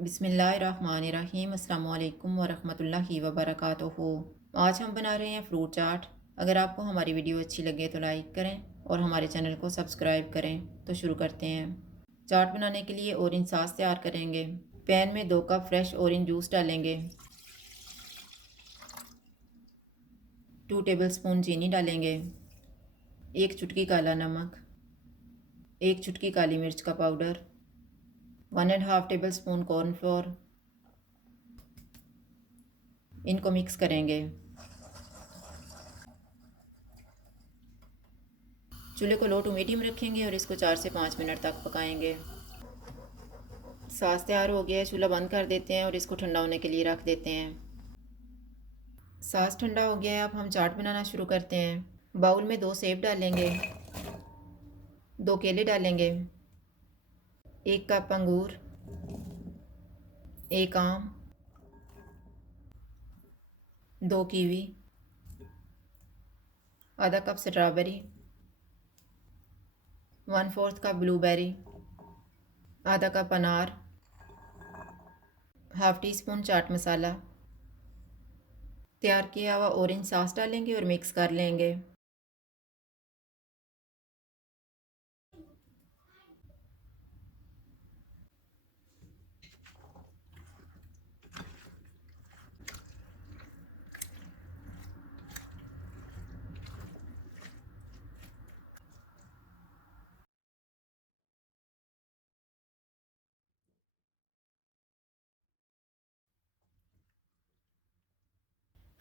बिस्मिल्लाहिर्रहमानिर्रहीम अस्सलाम वालेकुम वरहमतुल्लाहि वबरकातुहू। आज हम बना रहे हैं फ्रूट चाट। अगर आपको हमारी वीडियो अच्छी लगे तो लाइक करें और हमारे चैनल को सब्सक्राइब करें। तो शुरू करते हैं। चाट बनाने के लिए ऑरेंज सॉस तैयार करेंगे। पैन में 2 कप फ्रेश ऑरेंज जूस डालेंगे। 2 टेबलस्पून चीनी डालेंगे। 1 चुटकी काला नमक, 1 चुटकी काली मिर्च का पाउडर, 1.5 टेबलस्पून कॉर्नफ्लोर। इनको मिक्स करेंगे। चूल्हे को लो टू मीडियम रखेंगे और इसको 4 से 5 मिनट तक पकाएंगे। सॉस तैयार हो गया है, चूल्हा बंद कर देते हैं और इसको ठंडा होने के लिए रख देते हैं। सॉस ठंडा हो गया है, अब हम चाट बनाना शुरू करते हैं। बाउल में 2 सेब डालेंगे, 2 केले डालेंगे, 1 कप अंगूर, 1 आम, 2 कीवी, आधा कप स्ट्रॉबेरी, 1/4 कप ब्लूबेरी, आधा कप अनार, half tea spoon chaat masala. तैयार किया हुआ ऑरेंज सॉस डालेंगे और मिक्स कर लेंगे।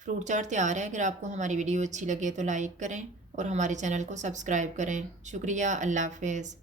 फ्रूट चाट तैयार है। अगर आपको हमारी वीडियो अच्छी लगे तो लाइक करें और हमारे चैनल को सब्सक्राइब करें। शुक्रिया। अल्लाह हाफ़िज़।